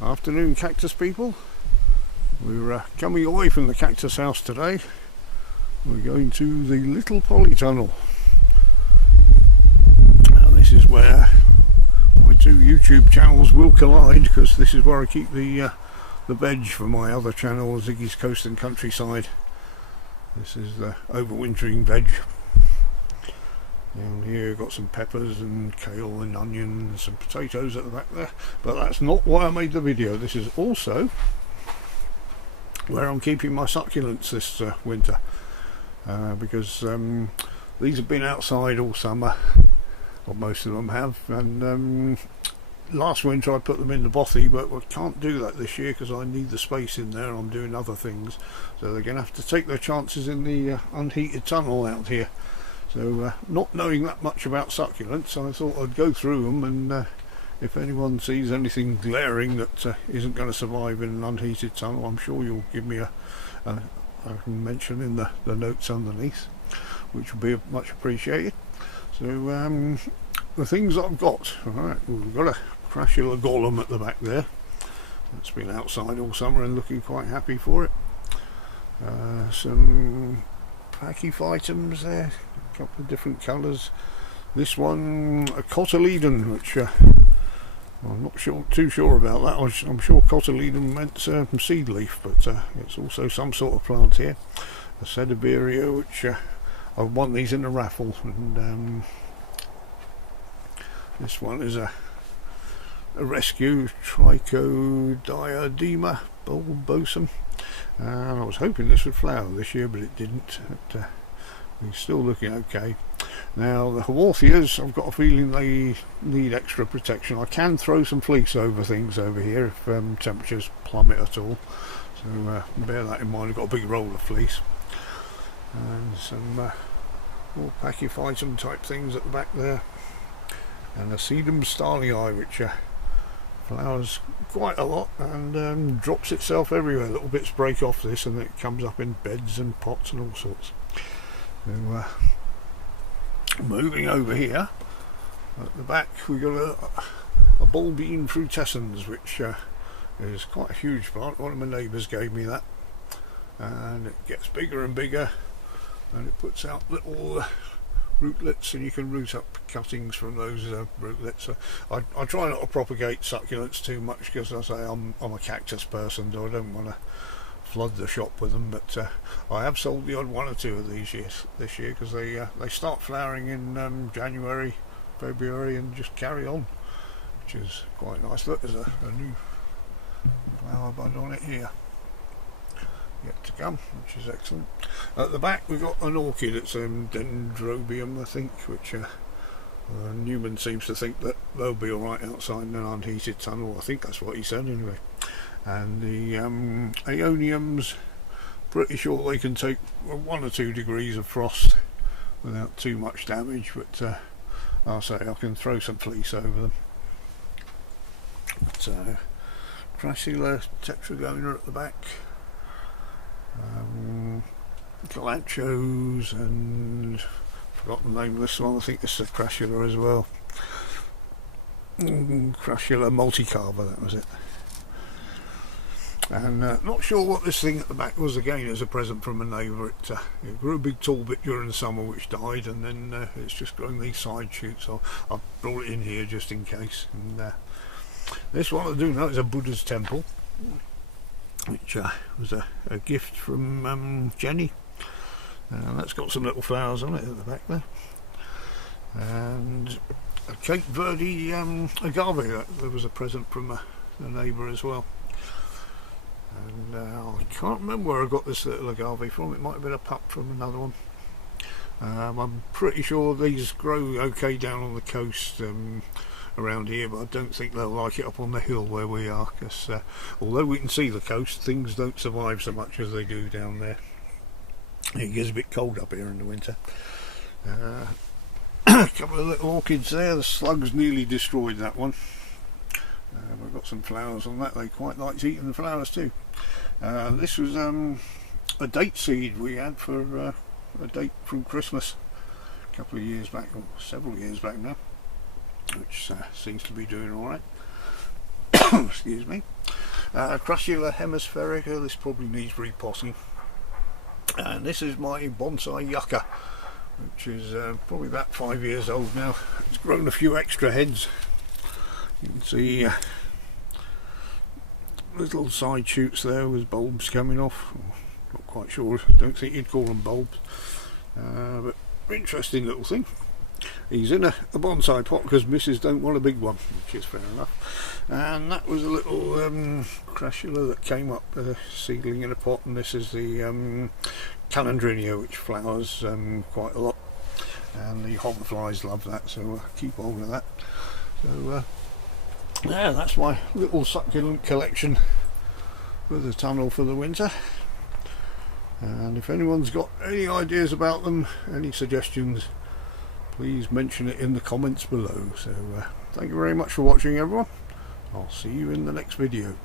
Afternoon, cactus people. We're coming away from the cactus house today. We're going to the little polytunnel. Now this is where my two YouTube channels will collide, because this is where I keep the veg for my other channel, Ziggy's Coast and Countryside. This is the overwintering veg. Down here got some peppers and kale and onion and some potatoes at the back there, but that's not why I made the video. This is also where I'm keeping my succulents this winter, because these have been outside all summer, or most of them have, and last winter I put them in the bothy, but I can't do that this year because I need the space in there. I'm doing other things, so they're going to have to take their chances in the unheated tunnel out here. So not knowing that much about succulents, I thought I'd go through them, and if anyone sees anything glaring that isn't going to survive in an unheated tunnel, I'm sure you'll give me a mention in the notes underneath, which will be much appreciated. So the things I've got, alright, we've got a crashula golem at the back there. It's been outside all summer and looking quite happy for it. Some pachyphytums there, a couple of different colours. This one, a cotyledon, which I'm not too sure about that. I'm sure cotyledon meant seed leaf, but it's also some sort of plant here. A sediveria, which I won these in a raffle, and this one is a rescue trichodiadema bulbosum. And I was hoping this would flower this year, but it didn't. It's still looking okay. Now the haworthias, I've got a feeling they need extra protection. I can throw some fleece over things over here if temperatures plummet at all, so bear that in mind. I've got a big roll of fleece, and some more pachyphytum type things at the back there, and a sedum starlii, which flowers quite a lot and drops itself everywhere. Little bits break off this and it comes up in beds and pots and all sorts. So moving over here at the back, we've got a bulbine frutescens, which is quite a huge plant. One of my neighbours gave me that, and it gets bigger and bigger, and it puts out little rootlets, and you can root up cuttings from those rootlets. I try not to propagate succulents too much, because I say I'm a cactus person, so I don't want to flood the shop with them, but I have sold the odd one or two of these this year, because they start flowering in January, February, and just carry on, which is quite nice. Look, there's a new flower bud on it here, yet to come, which is excellent. At the back we've got an orchid. It's dendrobium, I think, which Newman seems to think that they'll be alright outside in an unheated tunnel. I think that's what he said anyway. And the aeoniums, pretty sure they can take 1 or 2 degrees of frost without too much damage, but I'll say I can throw some fleece over them. But Crassula tetragona at the back, galachos, and forgotten the name of this one. I think this is a crassula as well. Crassula multicarva, that was it. And not sure what this thing at the back was. Again, as a present from a neighbour. It grew a big tall bit during the summer, which died, and then it's just growing these side shoots. So I've brought it in here just in case. And this one I do know is a Buddha's temple, which was a gift from Jenny, and that's got some little flowers on it at the back there. And a Cape Verde agave, that was a present from a neighbour as well. And I can't remember where I got this little agave from. It might have been a pup from another one. I'm pretty sure these grow okay down on the coast around here, but I don't think they'll like it up on the hill where we are, because although we can see the coast, things don't survive so much as they do down there. It gets a bit cold up here in the winter. A couple of little orchids there. The slugs nearly destroyed that one. We've got some flowers on that. They quite liked eating the flowers too. This was a date seed we had for a date from Christmas a couple of years back, or several years back now, which seems to be doing alright. excuse me. Crassula hemispherica, this probably needs repotting. And this is my bonsai yucca, which is probably about 5 years old now. It's grown a few extra heads. You can see little side shoots there with bulbs coming off. Not quite sure, don't think you'd call them bulbs, but interesting little thing. He's in a bonsai pot because Mrs. don't want a big one, which is fair enough. And that was a little crassula that came up, seedling in a pot, and this is the calandrinia, which flowers quite a lot, and the hogflies love that, so keep hold of that. So yeah, that's my little succulent collection for the tunnel for the winter. And if anyone's got any ideas about them, any suggestions, please mention it in the comments below. So thank you very much for watching, everyone. I'll see you in the next video.